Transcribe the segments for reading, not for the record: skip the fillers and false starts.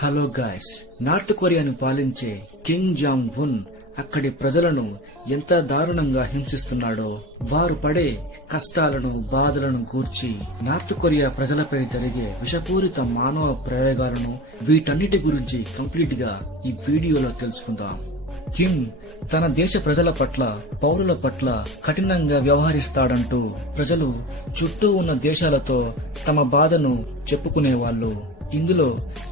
Hello guys, north కొరియాను పాలించే Kim Jong Un అక్కడి ప్రజలను ఎంత దారుణంగా హింసిస్తున్నాడో, వారు పడే కష్టాలను బాధలను గూర్చి నార్త్ కొరియా ప్రజలపై జరిగే విషపూరిత మానవ ప్రయోగాలను వీటన్నిటి గురించి కంప్లీట్ గా ఈ వీడియోలో తెలుసుకుందాం. కిమ్ తన దేశ ప్రజల పట్ల, పౌరుల పట్ల కఠినంగా వ్యవహరిస్తాడంటూ ప్రజలు చుట్టూ ఉన్న దేశాలతో తమ బాధను చెప్పుకునేవాళ్లు. ఇందులో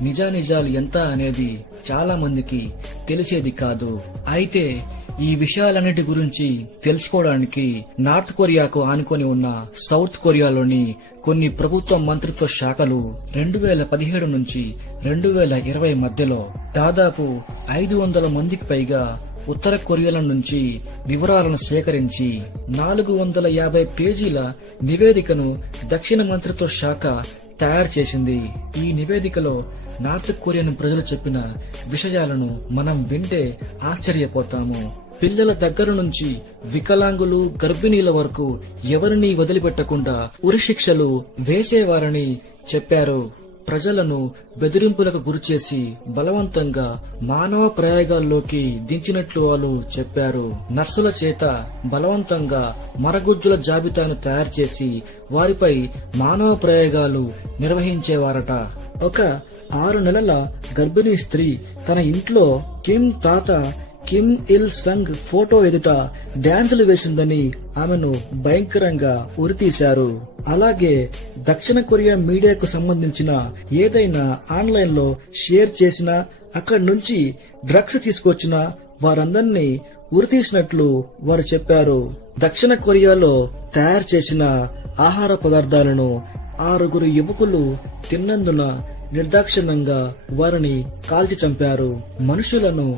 నిజానిజాలు ఎంత అనేది చాలా మందికి తెలిసేది కాదు. అయితే ఈ విషయాలన్నిటి గురించి తెలుసుకోవడానికి నార్త్ కొరియాకు ఆనుకొని ఉన్న సౌత్ కొరియాలోని కొన్ని ప్రభుత్వ మంత్రిత్వ శాఖలు 2017 నుంచి 2020 మధ్యలో దాదాపు 500 మందికి పైగా ఉత్తర కొరియాల నుంచి వివరాలను సేకరించి 450 పేజీల నివేదికను దక్షిణ మంత్రిత్వ శాఖ తయారు చేసింది. ఈ నివేదికలో నార్త్ కొరియాను ప్రజలు చెప్పిన విషయాలను మనం వింటే ఆశ్చర్యపోతాము. పిల్లల దగ్గర నుంచి వికలాంగులు, గర్భిణీల వరకు ఎవరిని వదిలిపెట్టకుండా ఉరిశిక్షలు వేసేవారని చెప్పారు. ప్రజలను బెదిరింపులకు గురిచేసి బలవంతంగా మానవ ప్రయోగాల్లోకి దించినట్లు వాళ్ళు చెప్పారు. నర్సుల చేత బలవంతంగా మరగుజ్జుల జాబితాను తయారు చేసి వారిపై మానవ ప్రయోగాలు నిర్వహించేవారట. ఒక 6 నెలల గర్భిణీ స్త్రీ తన ఇంట్లో కిమ్ తాత కిమ్ ఇల్ సంగ్ ఫోటో ఎదుట డాన్సులు వేసిందని ఆమెను భయంకరంగా ఉరితీశారు. అలాగే దక్షిణ కొరియా మీడియాకు సంబంధించిన ఏదైనా ఆన్లైన్ లో షేర్ చేసినా, అక్కడి నుంచి డ్రగ్స్ తీసుకొచ్చినా వారందరినీ ఉరితీసినట్లు వారు చెప్పారు. దక్షిణ కొరియాలో తయారు చేసిన ఆహార పదార్థాలను 6 యువకులు తిన్నందున నిర్దాక్షిణ్యంగా వారిని కాల్చి చంపారు. మనుషులను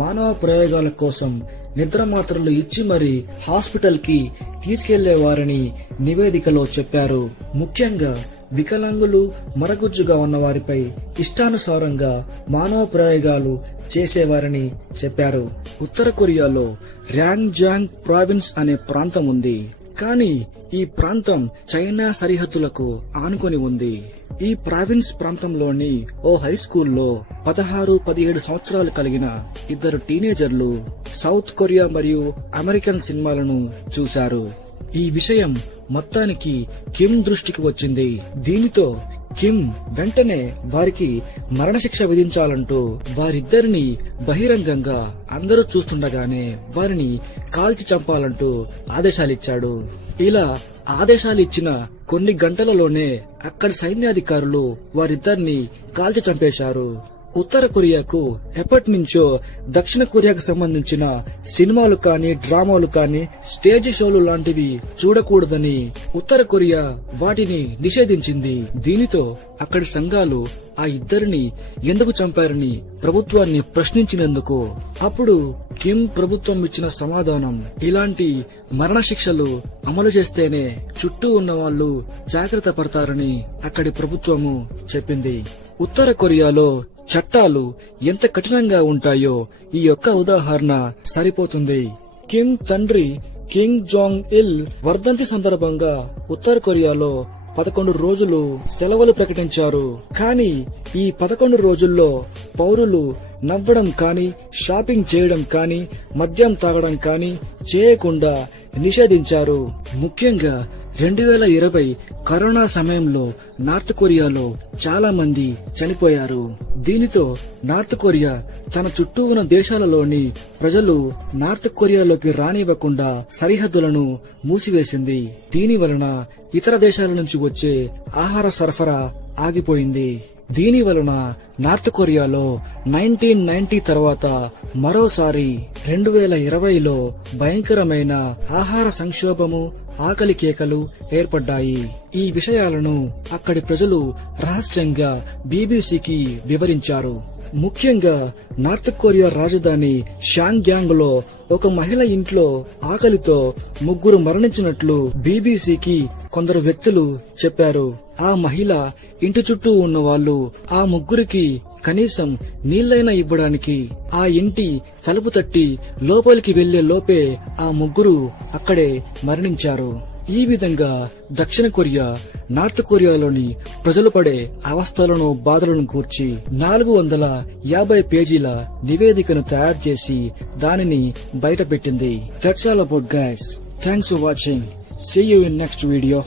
మానవ ప్రయోగాల కోసం నిద్ర మాత్రలు ఇచ్చి మరీ హాస్పిటల్ కి తీసుకెళ్లేవారని నివేదికలో చెప్పారు. ముఖ్యంగా వికలాంగులు, మరగుజ్జుగా ఉన్న వారిపై ఇష్టానుసారంగా మానవ ప్రయోగాలు చేసేవారని చెప్పారు. ఉత్తర కొరియాలో ర్యాంగ్జాంగ్ ప్రావిన్స్ అనే ప్రాంతం ఉంది. కానీ ఈ ప్రాంతం చైనా సరిహద్దులకు ఆనుకొని ఉంది. ఈ ప్రావిన్స్ ప్రాంతంలోని ఓ హై స్కూల్లో 16-17 సంవత్సరాలు కలిగిన 2 టీనేజర్లు సౌత్ కొరియా మరియు అమెరికన్ సినిమాలను చూశారు. ఈ విషయం మొత్తానికి కిమ్ దృష్టికి వచ్చింది. దీనితో కిమ్ వెంటనే వారికి మరణశిక్ష విధించాలంటూ వారిద్దరిని బహిరంగంగా అందరూ చూస్తుండగానే వారిని కాల్చి చంపాలంటూ ఆదేశాలిచ్చాడు. ఇలా ఆదేశాలు ఇచ్చిన కొన్ని గంటలలోనే అక్కడి సైన్యాధికారులు వారిద్దరిని కాల్చి చంపేశారు. ఉత్తర కొరియాకు ఎప్పటి నుంచో దక్షిణ కొరియాకు సంబంధించిన సినిమాలు కానీ, డ్రామాలు కానీ, స్టేజ్ షోలు లాంటివి చూడకూడదని ఉత్తర కొరియా వాటిని నిషేధించింది. దీనితో అక్కడి సంఘాలు ఆ ఇద్దరిని ఎందుకు చంపారని ప్రభుత్వాన్ని ప్రశ్నించినందుకు అప్పుడు కిమ్ ప్రభుత్వం ఇచ్చిన సమాధానం, ఇలాంటి మరణశిక్షలు అమలు చేస్తేనే చుట్టూ ఉన్న వాళ్ళు జాగ్రత్త పడతారని అక్కడి ప్రభుత్వము చెప్పింది. ఉత్తర కొరియాలో చట్టాలు ఎంత కఠినంగా ఉంటాయో ఈ యొక్క ఉదాహరణ సరిపోతుంది. కిమ్ తండ్రి కిమ్ జాంగ్ ఇల్ వర్ధంతి సందర్భంగా ఉత్తర కొరియాలో 11 రోజులు సెలవులు ప్రకటించారు. కానీ ఈ 11 రోజుల్లో పౌరులు నవ్వడం కానీ, షాపింగ్ చేయడం కానీ, మద్యం తాగడం కానీ చేయకుండా నిషేధించారు. ముఖ్యంగా 2020 కరోనా సమయంలో నార్త్ కొరియాలో చాలా మంది చనిపోయారు. దీనితో నార్త్ కొరియా తన చుట్టూ ఉన్న దేశాలలోని ప్రజలు నార్త్ కొరియాలోకి రానివ్వకుండా సరిహద్దులను మూసివేసింది. దీని వలన ఇతర దేశాల నుంచి వచ్చే ఆహార సరఫరా ఆగిపోయింది. దీని వలన నార్త్ కొరియాలో 1990 తర్వాత మరోసారి 2020లో భయంకరమైన ఆహార సంక్షోభము, ఆకలి కేకలు ఏర్పడ్డాయి. ఈ విషయాలను అక్కడి ప్రజలు రహస్యంగా బీబీసీకి వివరించారు. ముఖ్యంగా నార్త్ కొరియా రాజధాని షాంగ్యాంగ్ లో ఒక మహిళ ఇంట్లో ఆకలితో 3 మరణించినట్లు బీబీసీకి కొందరు వ్యక్తులు చెప్పారు. ఆ మహిళ ఇంటి చుట్టూ ఉన్న వాళ్ళు ఆ 3కి కనీసం నీళ్లైనా ఇవ్వడానికి ఆ ఇంటి తలుపు తట్టి లోపలికి వెళ్లే లోపే ఆ 3 అక్కడే మరణించారు. ఈ విధంగా దక్షిణ కొరియా నార్త్ కొరియాలోని ప్రజలు పడే అవస్థలను బాధలను గూర్చి 450 పేజీల నివేదికను తయారు చేసి దానిని బయటపెట్టింది. That's all about guys. Thanks for watching. See you in next video.